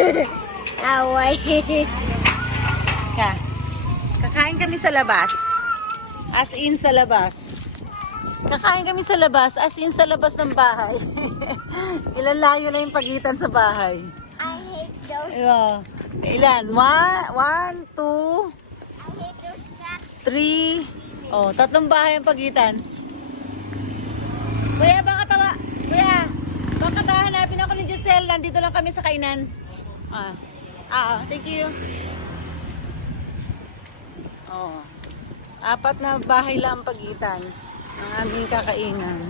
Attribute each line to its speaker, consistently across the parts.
Speaker 1: Away.
Speaker 2: Ka. Kakain kami sa labas. As in sa labas. Kakain kami sa labas, as in sa labas ng bahay. Ilan layo na yung pagitan sa bahay.
Speaker 1: I hate those.
Speaker 2: Yeah. Ilan? One, one, two, three. Oh, tatlong bahay ang pagitan. Kuya, baka tawa. Kuya, baka tawa hanapin ako ni Giselle. Nandito lang kami sa kainan. Ah. Ah, thank you. Oh. Apat na bahay lang ang pagitan ng aming kakainan.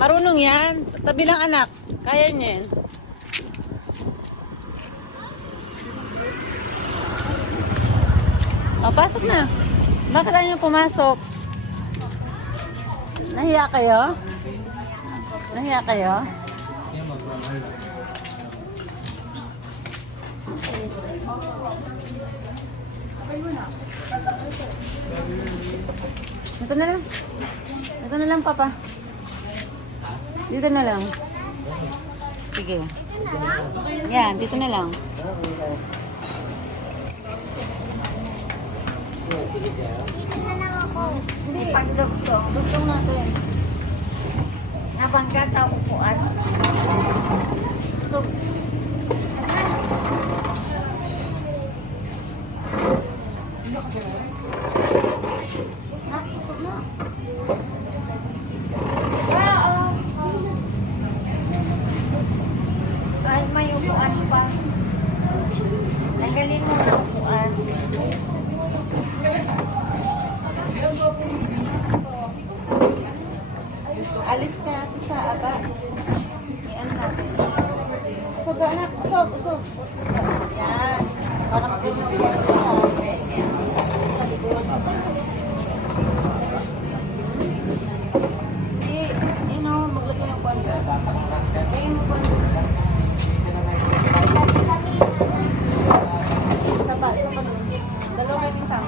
Speaker 2: Marunong yan. Sa tabi ng anak. Kaya niya yan. O, pasok na. Bakit ayaw pumasok? Nahiya kayo? Nahiya kayo? Dito na lang. Dito na lang, Papa. Dito na lang. Sige. Yan, dito na lang.
Speaker 1: Dito na lang ako.
Speaker 2: Hindi, pagdugtong. Dugtong natin.
Speaker 1: Nabangga sa upuan.
Speaker 2: So,
Speaker 1: Ay, may upuan pa. Tanggalin mo na upuan.
Speaker 2: alis ka natin sa aba. Iyan natin. Usog ka anak. Usog, usog. Yan. Yan. Para maganda yung buwan ko sa sa likod. Hindi. Yun o, maglagay ng buwan ko. Lagay mo buwan ko. Saba, saba dun. Dalawa kayo ni Sam.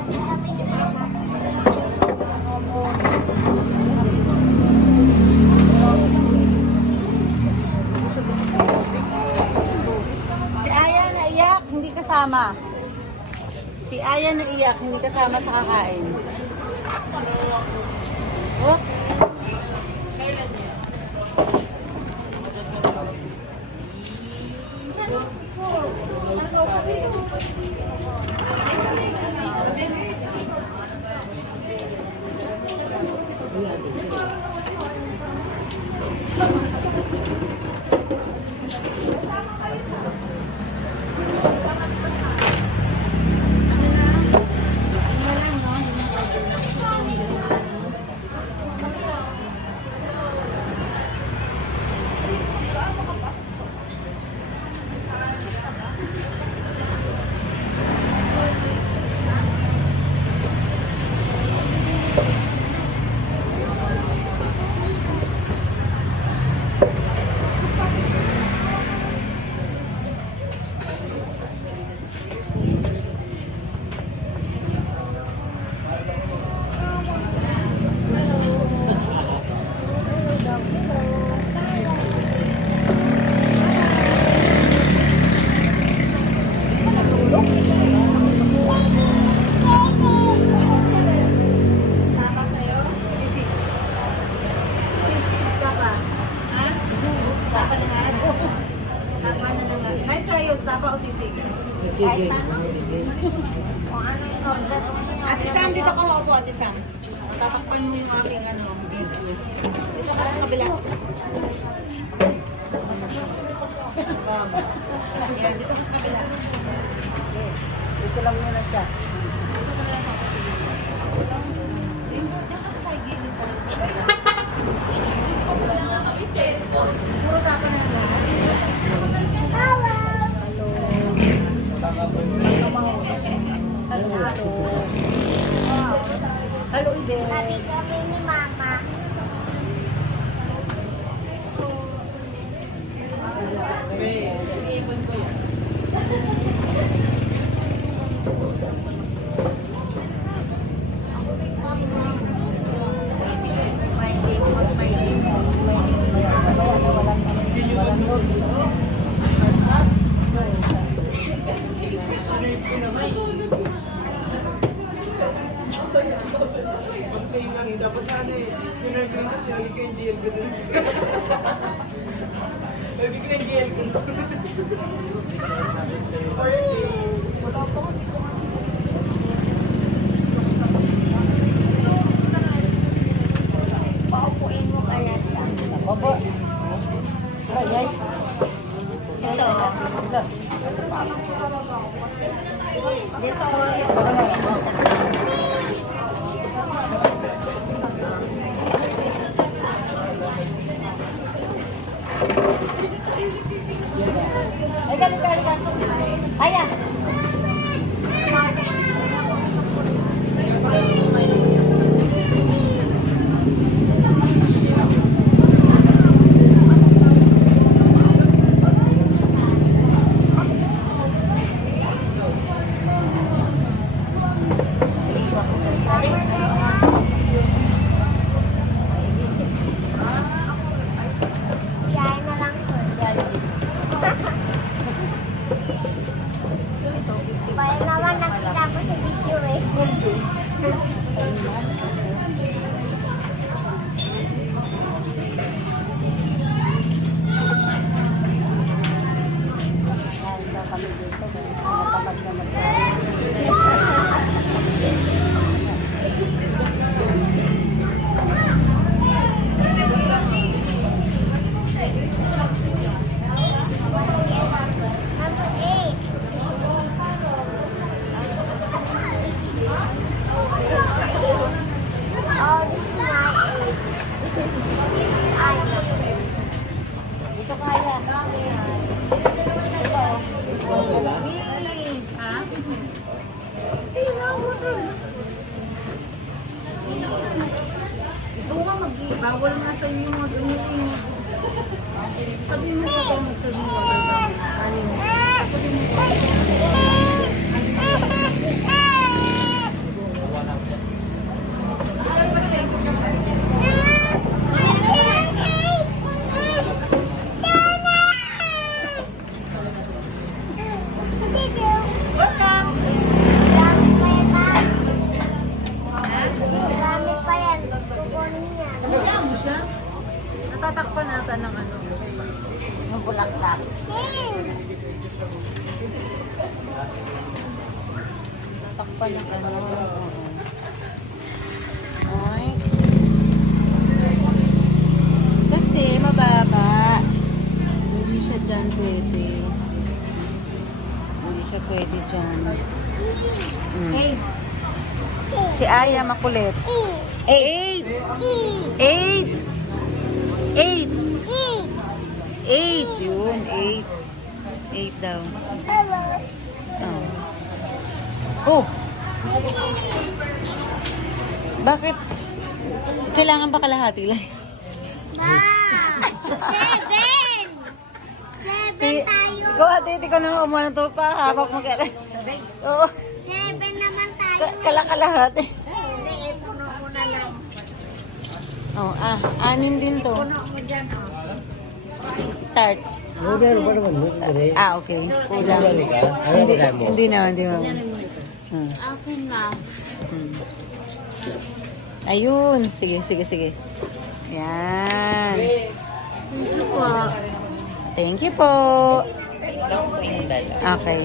Speaker 2: Si Aya naiyak, hindi kasama. Si Aya naiyak, hindi kasama sa kakain. Oh. Tama sa'yo? Sisi. Sisi, tapa. Ha? Tapa na nga. Tapa na nga. Nice ayos, tapa o sisi?
Speaker 1: Kahit paano. Kung ano yung order mo.
Speaker 2: Ate Sam, dito ka maupo, Ate Sam. Tatakpan mo yung aking ano, video. Dito ka sa kabila. Um, yan, dito ka sa kabila. Dito lang muna siya. Dito ka lang ako sige. Dito ka sa gilid ka. Puro tapa na yan. Hello, Ide.
Speaker 1: Sabi kami ni Mama.
Speaker 2: Si Aya makulit. Eight! Eight! Eight! Eight! Yun, eight. Eight daw. Oh. Oh! Bakit? Kailangan ba kalahati lang?
Speaker 1: Seven! Seven tayo.
Speaker 2: Ikaw ate, ikaw na umano to pa. Habang mag Oo.
Speaker 1: Seven naman tayo.
Speaker 2: Ka- Kalakalahati.
Speaker 1: Hindi, eh, puno mo na lang.
Speaker 2: Oh, ah, anin din to.
Speaker 1: Puno mo dyan, oh.
Speaker 3: Naman dire.
Speaker 2: Ah, okay. Kulang. Hindi, hindi na, hindi na. Hmm.
Speaker 1: Akin na.
Speaker 2: Hmm. Ayun. Sige, sige, sige. Yan. Thank you po. Okay.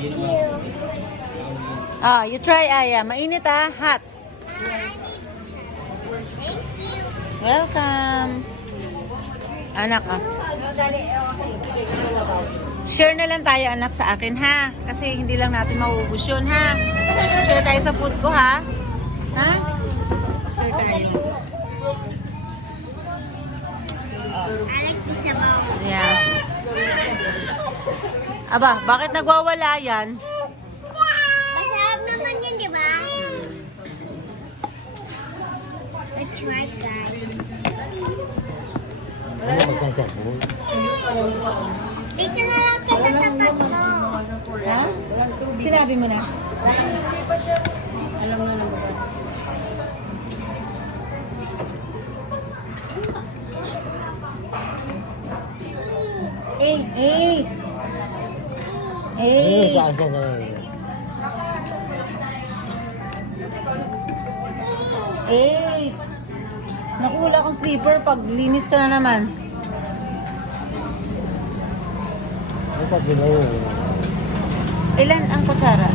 Speaker 1: Thank you.
Speaker 2: Ah, you try, Aya. Mainit ah. Hot. Welcome. Anak ah. Share na lang tayo anak sa akin ha. Kasi hindi lang natin mauubos yun ha. Share tayo sa food ko ha. Ha? Share tayo.
Speaker 1: I.
Speaker 2: Yeah. Aba, bakit nagwawala yan?
Speaker 1: Masarap naman yun, di ba? Try, guys.
Speaker 3: Ano?
Speaker 1: Dito na lang sa tapat mo.
Speaker 2: Ha? Sinabi mo na. Eight. Eight.
Speaker 3: Ano
Speaker 2: Eight.
Speaker 3: magkasat na yun?
Speaker 2: Eight. Naku, wala akong sleeper pag linis ka na naman.
Speaker 3: Tatlo na yun.
Speaker 2: Ilan ang kutsara?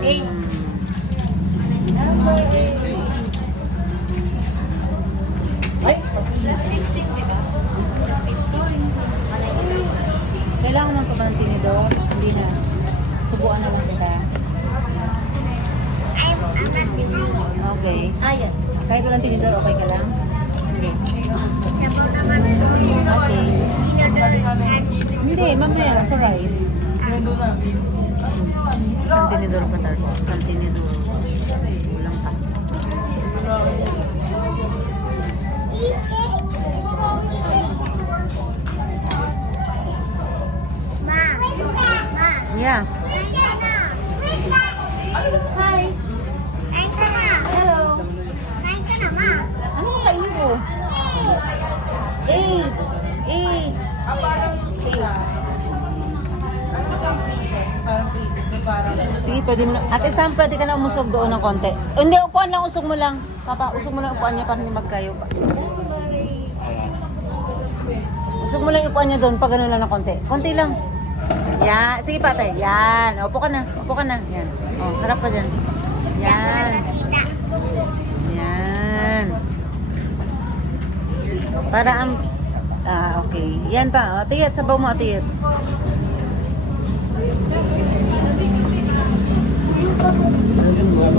Speaker 1: Eight.
Speaker 4: Ay!
Speaker 1: Plus 15, di ba?
Speaker 2: Kailangan mo pa ba ng tinidor? Hindi na. Subukan na lang kita. Okay.
Speaker 1: Ayan.
Speaker 2: Kahit walang tinidor, okay ka lang? Okay. Okay. Hindi, mamaya sa rice. Isang tinidor pa tayo. Isang tinidor. Kulang pa.
Speaker 1: Ma.
Speaker 2: Yeah. Eight. Eight. Sige, pwede mo na. Ate Sam, pwede ka na umusog doon ng konti. Eh, Hindi, upuan lang, usog mo lang. Papa, usog mo lang upuan niya para hindi magkayo pa. Usog mo lang upuan niya doon pag gano'n lang ng konti. Konti lang. Yan. Sige, pate. Yan. Upo ka na. Upo ka na. Yan. Oh, harap ka dyan. Yan. Para ang... Ah, okay. Yan pa. O, tiyat. Sabaw mo, tiyat.
Speaker 3: Yung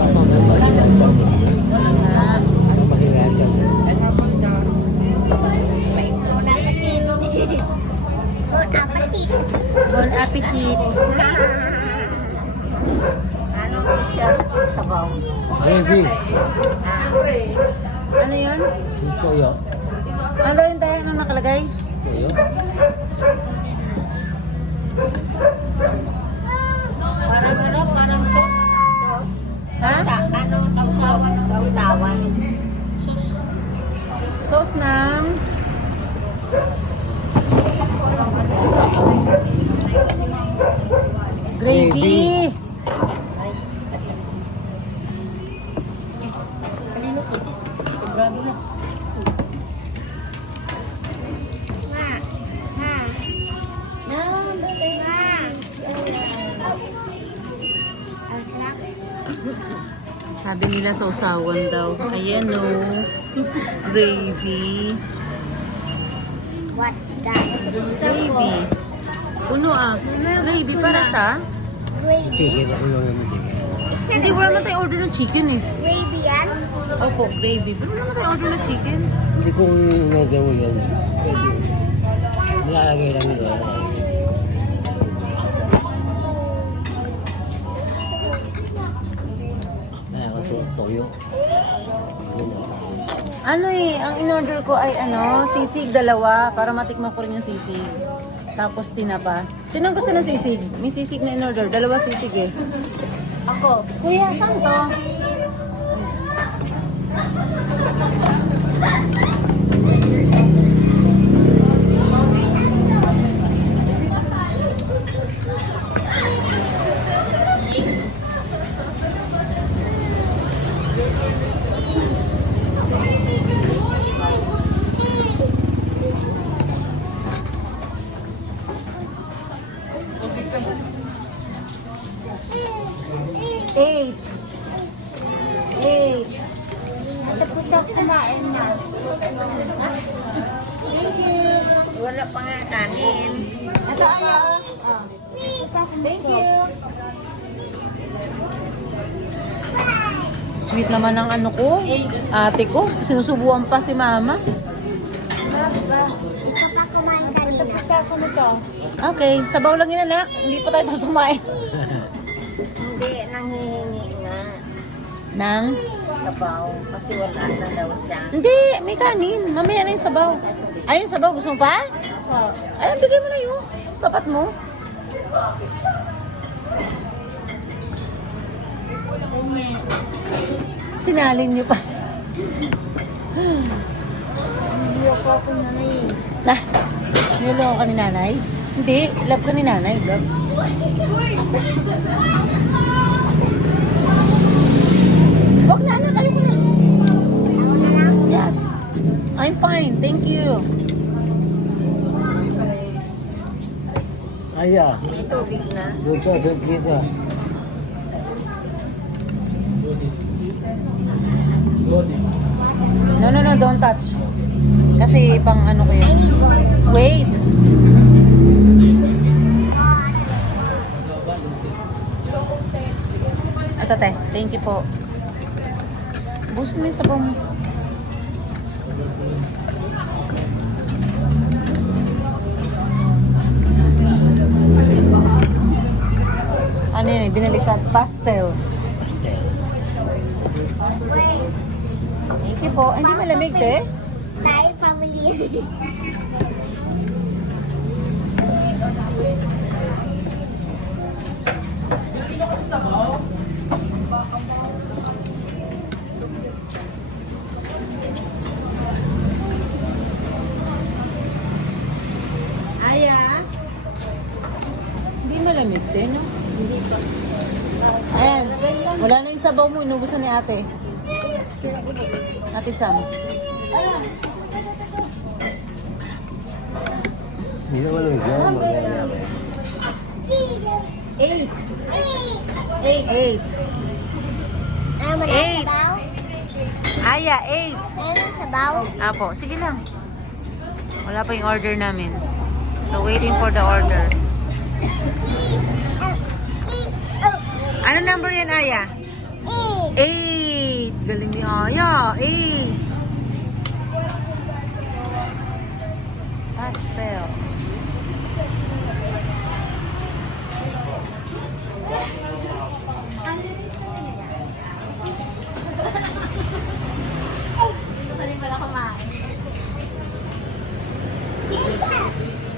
Speaker 1: sausawan
Speaker 2: daw. Ayan o. Gravy.
Speaker 1: What's that?
Speaker 2: Gravy. Puno ah. Gravy para sa?
Speaker 1: Gravy.
Speaker 3: Chicken ako lang naman chicken.
Speaker 2: Hindi, wala naman tayo order ng chicken eh.
Speaker 1: Gravy yan?
Speaker 2: Opo, gravy. Pero wala naman tayo order ng chicken.
Speaker 3: Hindi kung in-order mo yun. Pwede. Malalagay lang yun. Toyo.
Speaker 2: Ano eh, ang in-order ko ay ano, sisig dalawa para matikman ko rin yung sisig. Tapos tinapa. Sino ang gusto ng sisig? May sisig na in-order. Dalawa sisig eh. Ako. Kuya, saan to? Naman ang ano ko. Ate ko. Sinusubuan pa si mama.
Speaker 1: Ikaw pa kumain kanina. Tapos.
Speaker 2: Okay, sabaw lang yun anak. Hindi pa tayo tapos kumain.
Speaker 1: Hindi, nanghihingi na.
Speaker 2: Nang?
Speaker 1: Sabaw. Kasi wala na daw siya.
Speaker 2: Hindi, may kanin. Mamaya na yung sabaw. Ay, yung sabaw. Gusto mo pa? Ay, bigay mo na yun. Sa tapat mo. Sinalin niyo pa.
Speaker 1: Hindi ako ako nanay.
Speaker 2: Eh. Nah, niloko ka ni nanay? Hindi, love ka ni nanay. Love. Huwag na anak, kayo ko na. Yes. I'm fine, thank you.
Speaker 3: Aya.
Speaker 1: May tubig na.
Speaker 3: Doon sa
Speaker 2: sakit. Don't touch. Kasi pang ano ko yan. Wait. Ito, te. Thank you po. Busin mo yung mo. Ano yun? eh, Binaliktad. Pastel. Thank you po. Hindi malamig, te.
Speaker 1: Tayo pamili.
Speaker 2: Aya? Hindi malamig din, no? Hindi pa. Ayan. Wala na yung sabaw mo. Inubusan ni ate. Ate Sam.
Speaker 3: Hindi naman lang yan.
Speaker 2: Eight. Eight. Eight.
Speaker 1: sabaw?
Speaker 2: Aya, eight.
Speaker 1: Sabaw?
Speaker 2: Apo, sige lang. Wala pa yung order namin. So, waiting for the order. Ano number yan, Aya? Eight. Galing ni Aya. Eight. Pastel.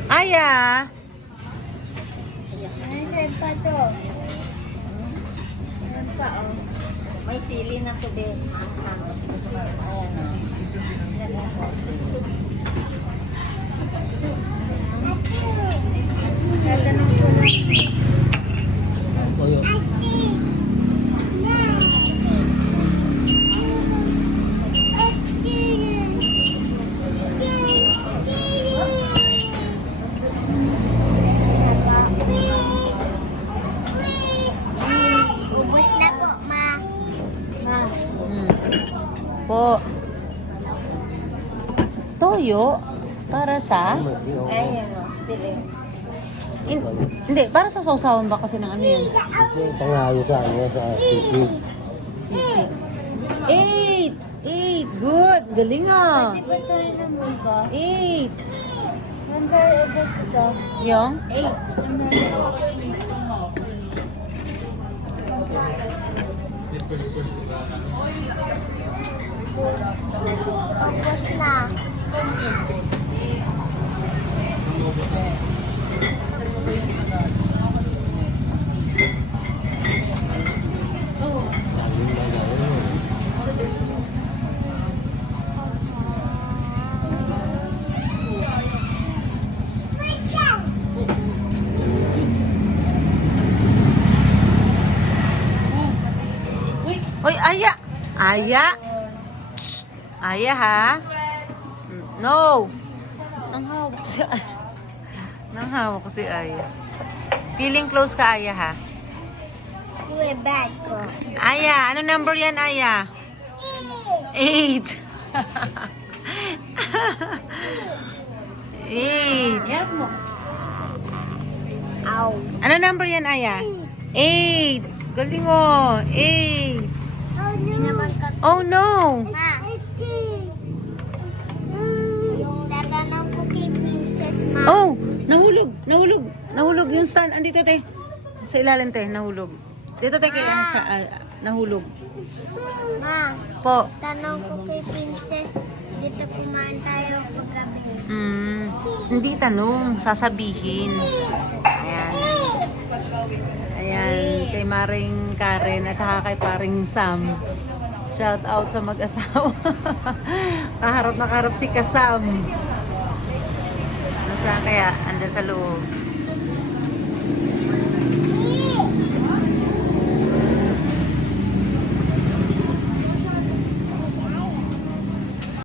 Speaker 2: Aya.
Speaker 1: Nasaan pa to? Ayan pa, oh. May sili na tubig. Ayan, oh. Yan, oh. Tatanong ko lang.
Speaker 3: O yun.
Speaker 1: Ubus na po, ma. Ma.
Speaker 2: Hmm. Po. Toyo para sa.
Speaker 1: Ayan, oh. Sili.
Speaker 2: In- hindi, para sa sausawan ba kasi ng ano yan?
Speaker 3: Pangalo sa ano, sa sisig.
Speaker 2: Sisig. Eight! Eight! Good! Galing ah! Eight!
Speaker 1: Ito.
Speaker 2: Yung?
Speaker 1: Na.
Speaker 3: Laging na.
Speaker 2: Uy, Aya! Aya! Psst! Aya ha? No! Nang hawak si Aya. Nang hawak si Aya. Feeling close ka, Aya ha?
Speaker 1: Uy, bag ko.
Speaker 2: Aya, ano number yan, Aya? Eight. Eight.
Speaker 1: Ow.
Speaker 2: Ano number yan, Aya? Eight. Galing mo. Eight.
Speaker 1: Oh, no. ka.
Speaker 2: Oh, no.
Speaker 1: Ko Princess, ma.
Speaker 2: Oh, nahulog. Nahulog. Nahulog yung stand. Andito, te. Sa ilalim, te. Nahulog. Dito, te. Kaya sa... ah, nahulog.
Speaker 1: Ma,
Speaker 2: Po.
Speaker 1: tanong ko kay Princess, dito kumain tayo paggabi.
Speaker 2: Mm, hindi tanong. Sasabihin. Ayan. Ayan. Kay Maring Karen at saka kay Paring Sam. Shout out sa mag-asawa. kaharap na kaharap si Kasam. Nasaan kaya? Andiyan sa loob.